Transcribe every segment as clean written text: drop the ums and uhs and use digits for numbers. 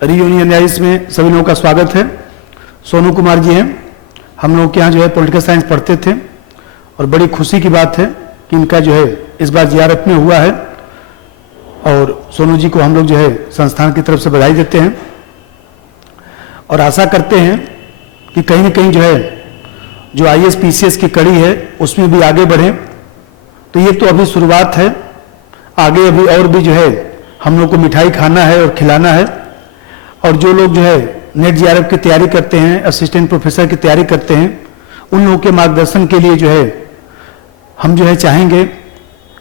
Reunion rice में सभी लोगों का स्वागत है। सोनू कुमार जी हैं, हम लोग के यहाँ जो है पॉलिटिकल साइंस पढ़ते थे और बड़ी खुशी की बात है कि इनका जो है इस बार जीआरएफ में हुआ है और सोनू जी को हम लोग जो है संस्थान की तरफ से बधाई देते हैं और आशा करते हैं कि कहीं न कहीं जो है जो आईएएस पीसीएस की कड़ी है उसमें भी आगे बढ़ें। तो ये तो अभी शुरुआत है, आगे अभी और भी जो है हम लोग को मिठाई खाना है और खिलाना है। और जो लोग जो है नेट जीआरएफ की तैयारी करते हैं, असिस्टेंट प्रोफेसर की तैयारी करते हैं, उन लोगों के मार्गदर्शन के लिए जो है हम जो है चाहेंगे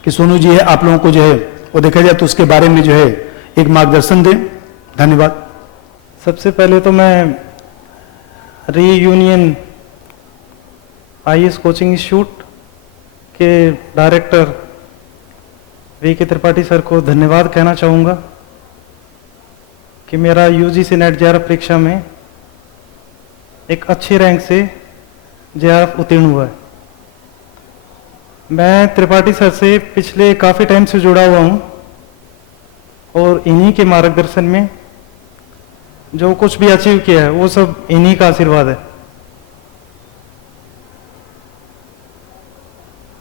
कि सोनू जी है आप लोगों को जो है वो देखा जाए तो उसके बारे में जो है एक मार्गदर्शन दें। धन्यवाद। सबसे पहले तो मैं रीयूनियन आईएएस कोचिंग इंस्टीट्यूट के डायरेक्टर वी.के. त्रिपाठी सर को धन्यवाद कहना चाहूँगा कि मेरा यूजीसी नेट जीआरएफ परीक्षा में एक अच्छे रैंक से जीआरएफ उत्तीर्ण हुआ है। मैं त्रिपाठी सर से पिछले काफ़ी टाइम से जुड़ा हुआ हूँ और इन्हीं के मार्गदर्शन में जो कुछ भी अचीव किया है वो सब इन्हीं का आशीर्वाद है।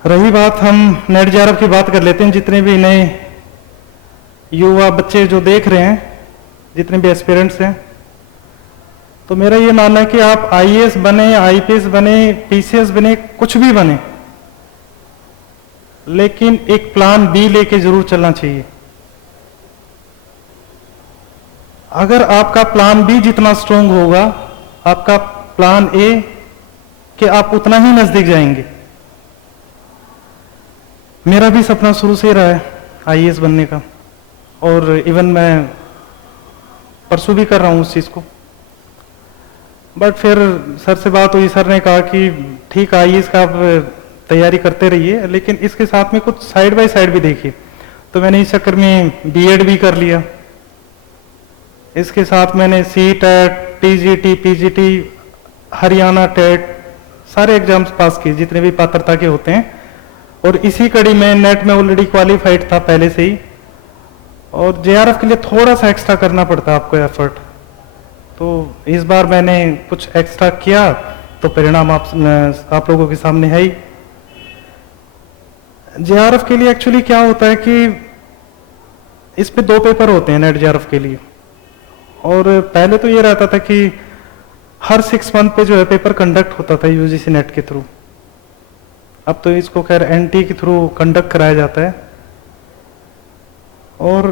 रही बात, हम नेट जीआरएफ की बात कर लेते हैं। जितने भी नए युवा बच्चे जो देख रहे हैं, जितने भी एस्पिरेंट्स हैं, तो मेरा ये मानना है कि आप आईएएस बने, आईपीएस बने, पीसीएस बने, कुछ भी बने, लेकिन एक प्लान बी लेके जरूर चलना चाहिए। अगर आपका प्लान बी जितना स्ट्रोंग होगा, आपका प्लान ए कि आप उतना ही नजदीक जाएंगे। मेरा भी सपना शुरू से रहा है आईएएस बनने का और इवन मैं परसों भी कर रहा हूँ उस चीज़ को। बट फिर सर से बात हुई, सर ने कहा कि ठीक आईएएस का आप तैयारी करते रहिए लेकिन इसके साथ में कुछ साइड बाय साइड भी देखिए। तो मैंने इस चक्कर में बीएड भी कर लिया, इसके साथ मैंने CTET, TGT, PGT, Haryana TET सारे एग्जाम्स पास किए जितने भी पात्रता के होते हैं। और इसी कड़ी में नेट में ऑलरेडी क्वालिफाइड था पहले से ही, और जेआरएफ के लिए थोड़ा सा एक्स्ट्रा करना पड़ता है आपको एफर्ट। तो इस बार मैंने कुछ एक्स्ट्रा किया तो परिणाम आप लोगों के सामने है ही। जेआरएफ के लिए एक्चुअली क्या होता है कि इस पे 2 पेपर होते हैं नेट जेआरएफ के लिए। और पहले तो ये रहता था कि हर 6 मंथ पे जो है पेपर कंडक्ट होता था यूजीसी नेट के थ्रू। अब तो इसको खैर एनटी के थ्रू कंडक्ट कराया जाता है। और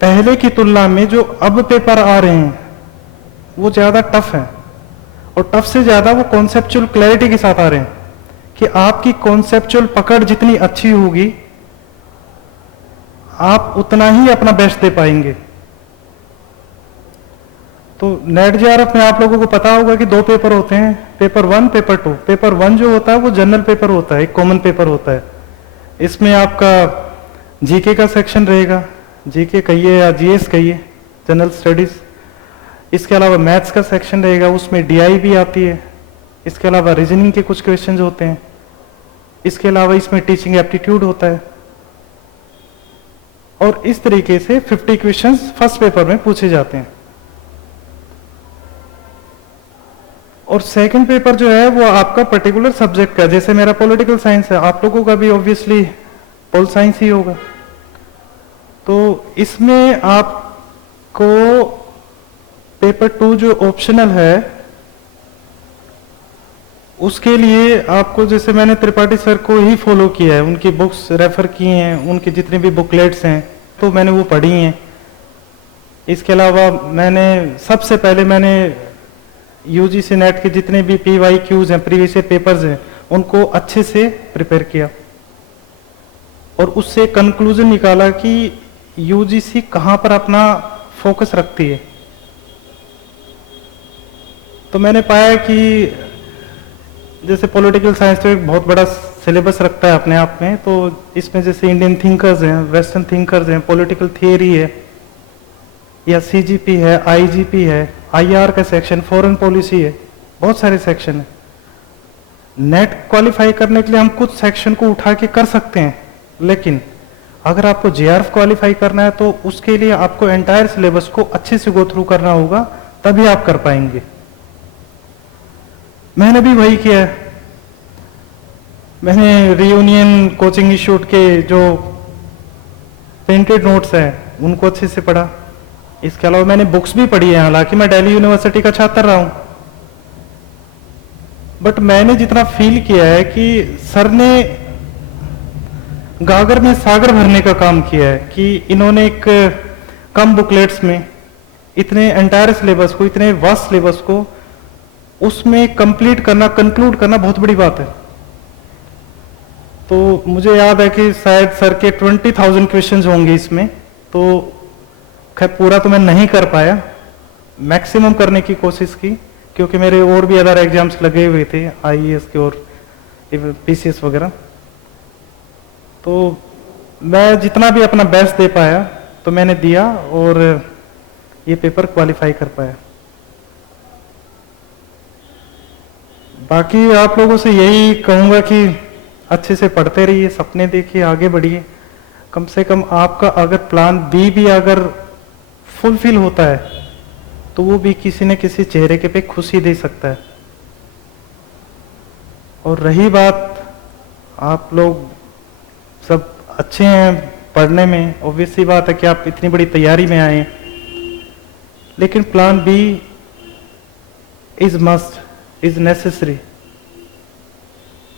पहले की तुलना में जो अब पेपर आ रहे हैं वो ज़्यादा टफ है, और टफ से ज़्यादा वो कॉन्सेप्चुअल क्लैरिटी के साथ आ रहे हैं कि आपकी कॉन्सेप्चुअल पकड़ जितनी अच्छी होगी आप उतना ही अपना बेस्ट दे पाएंगे। तो नेट जीआरएफ में आप लोगों को पता होगा कि 2 पेपर होते हैं, पेपर 1, पेपर 2। पेपर 1 जो होता है वो जनरल पेपर होता है, एक कॉमन पेपर होता है। इसमें आपका जीके का सेक्शन रहेगा, जीके कहिए या जीएस कहिए, जनरल स्टडीज। इसके अलावा मैथ्स का सेक्शन रहेगा, उसमें डीआई भी आती है। इसके अलावा रीजनिंग के कुछ क्वेश्चंस होते हैं। इसके अलावा इसमें टीचिंग एप्टीट्यूड होता है। और इस तरीके से 50 क्वेश्चंस फर्स्ट पेपर में पूछे जाते हैं। और सेकंड पेपर जो है वो आपका पर्टिकुलर सब्जेक्ट का, जैसे मेरा पॉलिटिकल साइंस है, आप लोगों का भी ऑब्वियसली पॉल साइंस ही होगा। तो इसमें आपको पेपर 2 जो ऑप्शनल है उसके लिए आपको, जैसे मैंने त्रिपाठी सर को ही फॉलो किया है, उनकी बुक्स रेफर की हैं, उनके जितने भी बुकलेट्स हैं तो मैंने वो पढ़ी हैं। इसके अलावा सबसे पहले मैंने यूजीसी नेट के जितने भी PYQs हैं, प्रीवियस ईयर पेपर्स हैं, उनको अच्छे से प्रिपेयर किया और उससे कंक्लूजन निकाला कि यूजीसी कहाँ पर अपना फोकस रखती है। तो मैंने पाया कि जैसे पॉलिटिकल साइंस तो एक बहुत बड़ा सिलेबस रखता है अपने आप में, तो इसमें जैसे इंडियन थिंकर्स हैं, वेस्टर्न थिंकर्स हैं, पॉलिटिकल थियरी है, या सीजीपी है, आईजीपी है, आईआर का सेक्शन, फॉरेन पॉलिसी है, बहुत सारे सेक्शन है। नेट क्वालिफाई करने के लिए हम कुछ सेक्शन को उठा के कर सकते हैं, लेकिन अगर आपको जेआरएफ क्वालिफाई करना है तो उसके लिए आपको एंटायर सिलेबस को अच्छे से गो थ्रू करना होगा, तभी आप कर पाएंगे। मैंने भी वही किया है। मैंने रियूनियन कोचिंग इंस्टीट्यूट के जो प्रिंटेड नोट्स हैं उनको अच्छे से पढ़ा। इसके अलावा मैंने बुक्स भी पढ़ी है, हालांकि मैं दिल्ली यूनिवर्सिटी का छात्र रहा हूं, बट मैंने जितना फील किया है कि सर ने गागर में सागर भरने का काम किया है कि इन्होंने एक कम बुकलेट्स में इतने एंटायर सिलेबस को, इतने वास्ट सिलेबस को उसमें कंप्लीट करना, कंक्लूड करना बहुत बड़ी बात है। तो मुझे याद है कि शायद सर के 20,000 क्वेश्चंस होंगे इसमें, तो खैर पूरा तो मैं नहीं कर पाया, मैक्सिमम करने की कोशिश की, क्योंकि मेरे और भी अदर एग्जाम्स लगे हुए थे, आईएएस के और पीसीएस वगैरह। तो मैं जितना भी अपना बेस्ट दे पाया तो मैंने दिया और ये पेपर क्वालिफाई कर पाया। बाकी आप लोगों से यही कहूंगा कि अच्छे से पढ़ते रहिए, सपने देखिए, आगे बढ़िए। कम से कम आपका अगर प्लान बी भी अगर फुलफिल होता है तो वो भी किसी न किसी चेहरे के पे खुशी दे सकता है। और रही बात, आप लोग सब अच्छे हैं पढ़ने में, ऑब्वियस सी बात है कि आप इतनी बड़ी तैयारी में आए, लेकिन plan B is must, is necessary.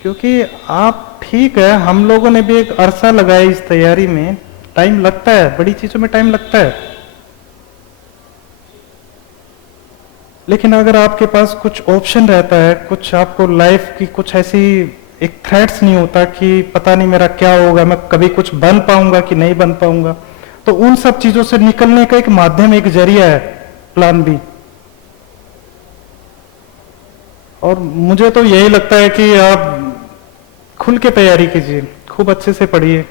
क्योंकि आप ठीक है, हम लोगों ने भी एक अरसा लगाया इस तैयारी में, टाइम लगता है, बड़ी चीजों में टाइम लगता है, लेकिन अगर आपके पास कुछ ऑप्शन रहता है, कुछ आपको लाइफ की कुछ ऐसी एक थ्रेट्स नहीं होता कि पता नहीं मेरा क्या होगा, मैं कभी कुछ बन पाऊंगा कि नहीं बन पाऊंगा, तो उन सब चीजों से निकलने का एक माध्यम, एक जरिया है प्लान बी। और मुझे तो यही लगता है कि आप खुल के तैयारी कीजिए, खूब अच्छे से पढ़िए,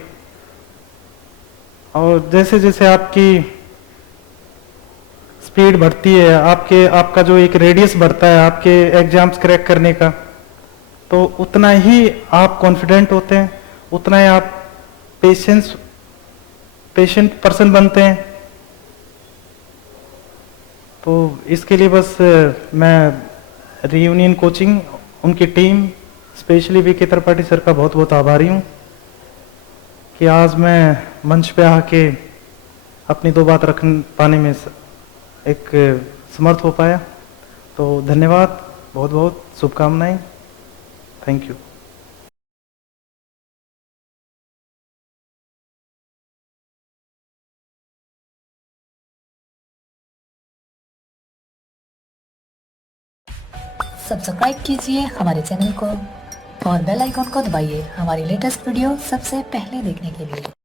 और जैसे जैसे आपकी स्पीड बढ़ती है, आपका जो एक रेडियस बढ़ता है आपके एग्जाम्स क्रैक करने का, तो उतना ही आप कॉन्फिडेंट होते हैं, उतना ही आप पेशेंट पर्सन बनते हैं। तो इसके लिए बस मैं रियूनियन कोचिंग, उनकी टीम, स्पेशली वी के त्रिपाठी सर का बहुत बहुत आभारी हूँ कि आज मैं मंच पे आके अपनी दो बात रख पाने में एक समर्थ हो पाया। तो धन्यवाद, बहुत बहुत शुभकामनाएं, थैंक यू। सब्सक्राइब कीजिए हमारे चैनल को और बेल आइकॉन को दबाइए हमारी लेटेस्ट वीडियो सबसे पहले देखने के लिए।